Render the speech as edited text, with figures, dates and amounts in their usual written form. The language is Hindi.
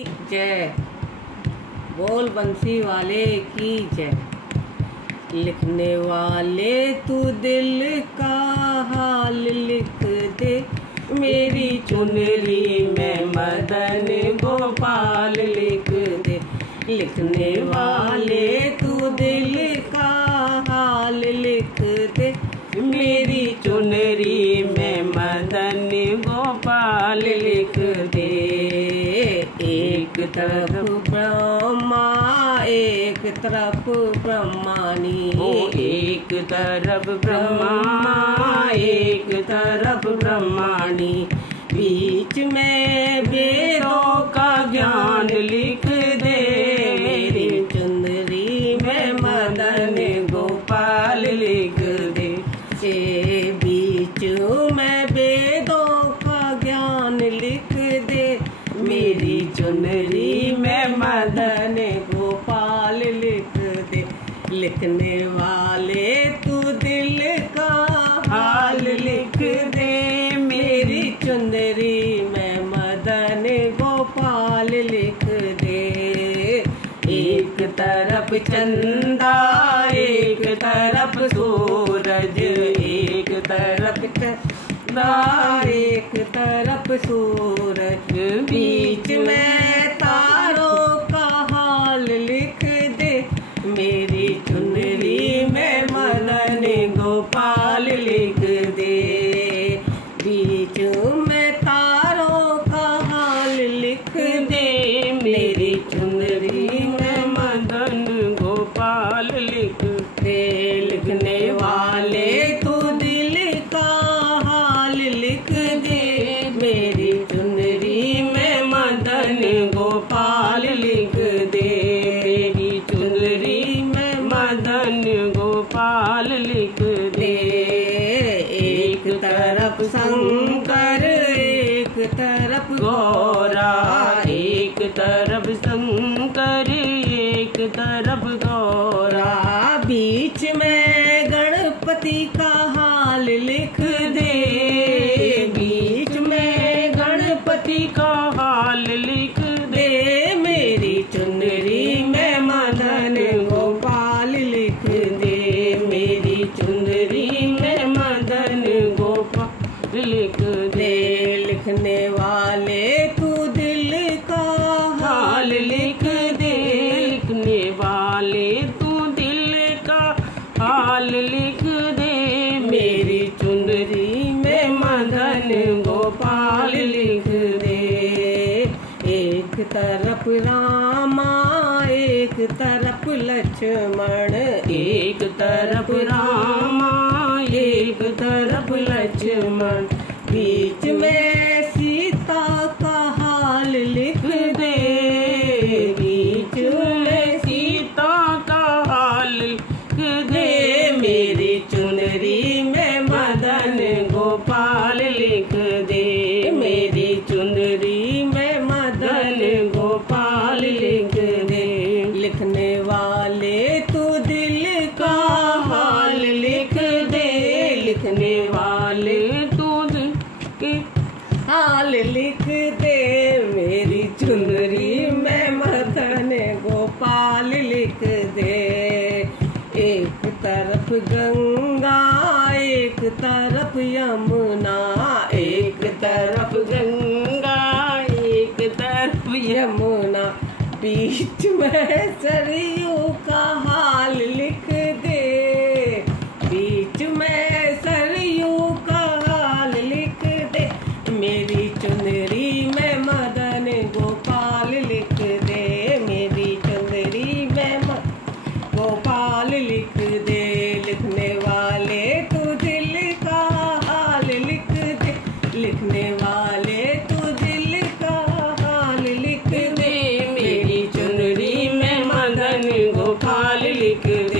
जय बोल बंसी वाले की जय। लिखने वाले तू दिल का हाल लिख दे, मेरी चुनरी में मदन गोपाल लिख दे। लिखने वाले तू दिल का हाल लिख दे, मेरी चुनरी में मदन गोपाल लिख दे। एक तरफ ब्रह्मा एक तरफ ब्रह्मानी, एक तरफ ब्रह्मा एक तरफ ब्रह्मानी, बीच में वेदों का ज्ञान लिख दे, मेरी चुनरी में मदन गोपाल लिख दे। बीच में वेदों का ज्ञान लिख दे, मेरी चुनरी में मदन गोपाल लिख दे। लिखने वाले तू दिल का हाल लिख दे, मेरी चुनरी में मदन गोपाल लिख दे। एक तरफ चंदा एक तरफ सूरज, एक तरफ चंदा एक तरफ सूरज, बीच में तारों का हाल लिख दे, मेरी चुनरी में मदन गोपाल लिख दे। बीच में तारों का हाल लिख दे, मेरी चुनरी में मदन गोपाल लिख दे। लिखने वाले तू दिल का हाल लिख दे, मेरी चुनरी में मदन गोपाल लिख दे, मेरी चुनरी में मदन गोपाल लिख दे। एक तरफ शंकर एक तरफ गौरा, एक तरफ शंकर एक तरफ गौरा, बीच में गणपति का हाल लिख दे, बीच में गणपति का हाल लिख दे, मेरी चुनरी में मदन गोपाल लिख दे, मेरी चुनरी में मदन गोपाल लिख दे। लिखने वाले तू दिल का हाल लिख दे, लिखने वाले तू दिल का हाल लिख दे, मेरी चुनरी में मदन गोपाल लिख दे। एक तरफ रामा एक तरफ लक्ष्मण, एक तरफ रामा एक तरफ लक्ष्मण, बीच में सीता का हाल लिख दे, बीच में सीता का हाल लिख दे, मेरी चुनरी में मदन गोपाल लिख दे, मेरी चुनरी में मदन गोपाल लिख दे। लिखने वाले तू दिल का हाल लिख दे, लिखने वाले तू दिल के हाल लिख दे, मेरी चुनरी में मदन गोपाल लिख दे। एक तरफ गंगा एक तरफ यमुना, एक तरफ गंगा एक तरफ यमुना, बीच में सरयू का हाल लिख दे, बीच में सरयू का हाल लिख दे, मेरी चुनरी में मदन गोपाल लिख दे, मेरी चुनरी में गोपाल लिख दे। लिखने वाले तू दिल का हाल लिख दे, लिखने वाले तू दिल का हाल लिख दे, मेरी चुनरी में मदन गोपाल लिख दे।